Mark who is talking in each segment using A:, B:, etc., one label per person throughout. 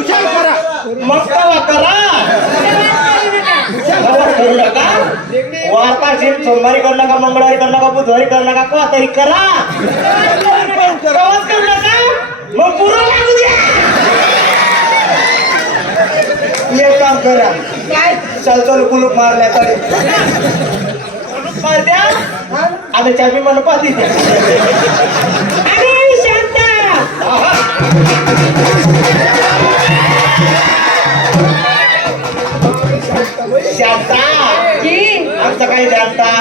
A: हुशार करा.
B: मग कवा करा. करू नका. वार्ता शिम सोमवारी करू नका मंगळवारी करू नका बुधवारी करू नका कवा तरी करा. कवाच करू नका. मग पुरं लागू द्या.
C: एक काम करा.
B: काय?
C: चाल चालू कुलूप मारल्या तरी
B: कुलूप मार द्या आता चाबी मला द्या
D: अरे शांता.
B: शांता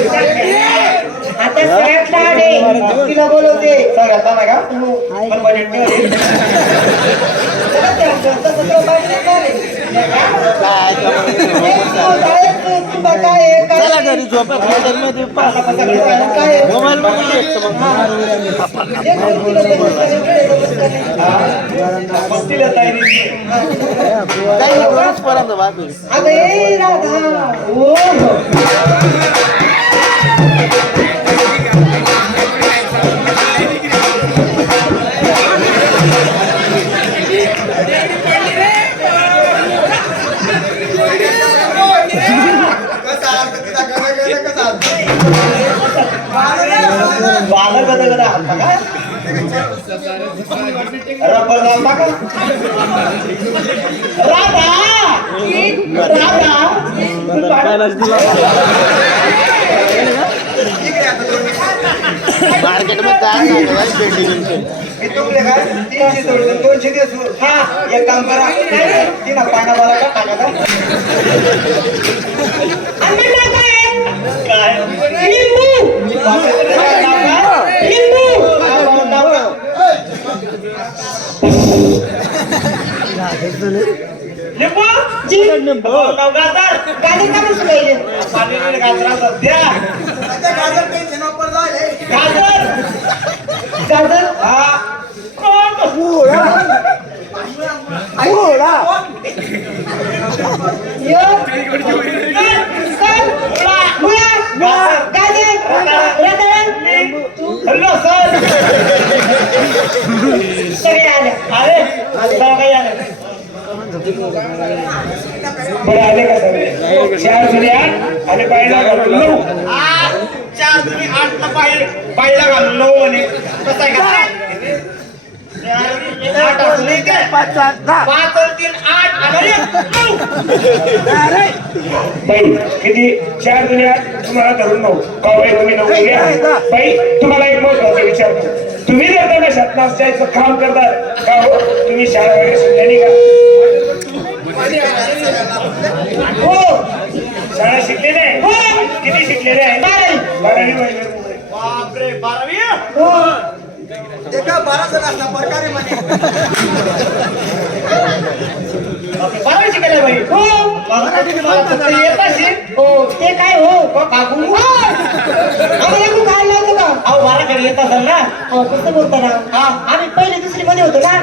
D: आता सगळ्यात लाडे
C: तिला बोलवते.
B: सर आता ना का? पण बजेट नाही.
A: चला घरी झोपा थिएटरमध्ये मोबाईल मध्ये पर्यंत बाकी
B: बालक गदा गदा हालता का रबर घालता का राधा राधा
A: मार्केटमध्ये काय नाही पेंडिंग
C: मी तुमले काय तीनशे सोडून दोनशे दिवस सोड. हा एक काम करा तिला पाण्या मला का टाका का
D: अन्ना काय
B: काय
D: लिंबू
B: काय नाव काय?
D: लिंबू
B: काय म्हणून नाव काय? लिंबू
A: लिंबू
B: नाव गाजर
D: गाडी का बसू राहिले
B: पाणी गाजरा सध्या
C: सध्या गाजर टेन्शन ऑफर झाले
B: गाजर
D: गाजर
B: हा.
D: मुळा रताळण
B: हॅलो सर.
D: सगळे आले.
B: आलं? बरं आले का सगळे? चार जुने आठ. आणि बाईला घालून नऊ आठ चार जुने आठ ना बाई बाईला घालून नऊ म्हणे. कसं आहे का. पाच आणि तीन आठ. बाई किती? चार तुम्हाला धरून नऊ का बाई तुम्ही नऊ घ्या बाई तुम्हाला एक महत्त्वाचा विचारतो तुम्ही जर त्यांना जायचं काम करतात का हो? तुम्ही शाळा वगैरे शिकलेली का? हो. शाळा शिकले नाही? हो. किती शिकलेले आहे बापरे बारावी?
C: एका बारा जण असतात प्रकारे म्हणे.
B: बारावी शिकायला बाई. हो. मला फक्त येत असेल
D: हो ते काय हो?
B: हो, काकू.
D: आम्हाला तू काय लावतो का?
B: अहो बाराकडे येत असेल ना.
D: हो कसं बोलता ना
B: हा.
D: आम्ही पहिले दुसरी मध्ये होतो ना.